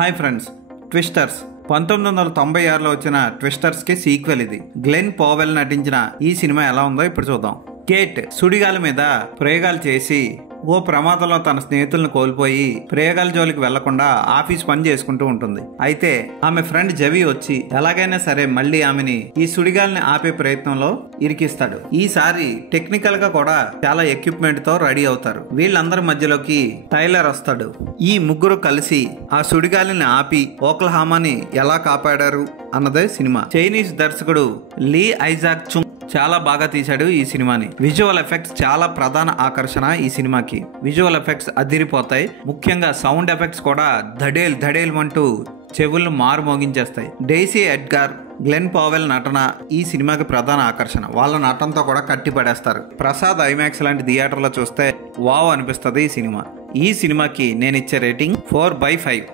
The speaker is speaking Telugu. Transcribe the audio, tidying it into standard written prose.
హాయ్ ఫ్రెండ్స్, ట్విస్టర్స్ 1996లో వచ్చిన ట్విస్టర్స్కి సీక్వెల్ ఇది. గ్లెన్ పవెల్ నటించిన ఈ సినిమా ఎలా ఉందో ఇప్పుడు చూద్దాం. కేట్ సుడిగాలి మీద ప్రయోగాలు చేసి ఓ ప్రమాదంలో తన స్నేహితులను కోల్పోయి ప్రయోగాల జోలికి వెళ్లకుండా ఆఫీస్ పని చేసుకుంటూ ఉంటుంది. అయితే ఆమె ఫ్రెండ్ జవి వచ్చి ఎలాగైనా సరే మళ్ళీ ఆమెని ఈ సుడిగాలిని ఆపే ప్రయత్నంలో ఇరికిస్తాడు. ఈసారి టెక్నికల్ గా కూడా చాలా ఎక్విప్మెంట్ తో రెడీ అవుతారు. వీళ్ళందరి మధ్యలోకి టైలర్ వస్తాడు. ఈ ముగ్గురు కలిసి ఆ సుడిగాలిని ఆపి ఓక్లహామాని ఎలా కాపాడారు అన్నదే సినిమా. చైనీస్ దర్శకుడు లీ ఐజాక్ చుంగ్ చాలా బాగా తీశాడు ఈ సినిమాని. విజువల్ ఎఫెక్ట్స్ చాలా ప్రధాన ఆకర్షణ ఈ సినిమాకి. విజువల్ ఎఫెక్ట్స్ అదిరిపోతాయి. ముఖ్యంగా సౌండ్ ఎఫెక్ట్స్ కూడా ధడేల్ అంటూ చెవులను మారు మోగించేస్తాయి. డెయిసీ ఎడ్గార్, గ్లెన్ పవెల్ నటన ఈ సినిమాకి ప్రధాన ఆకర్షణ. వాళ్ళ నటనతో కూడా కట్టి పడేస్తారు. ప్రసాద్ ఐమాక్స్ లాంటి థియేటర్లో చూస్తే వావ్ అనిపిస్తుంది ఈ సినిమా. ఈ సినిమాకి నేను ఇచ్చే రేటింగ్ 4/5.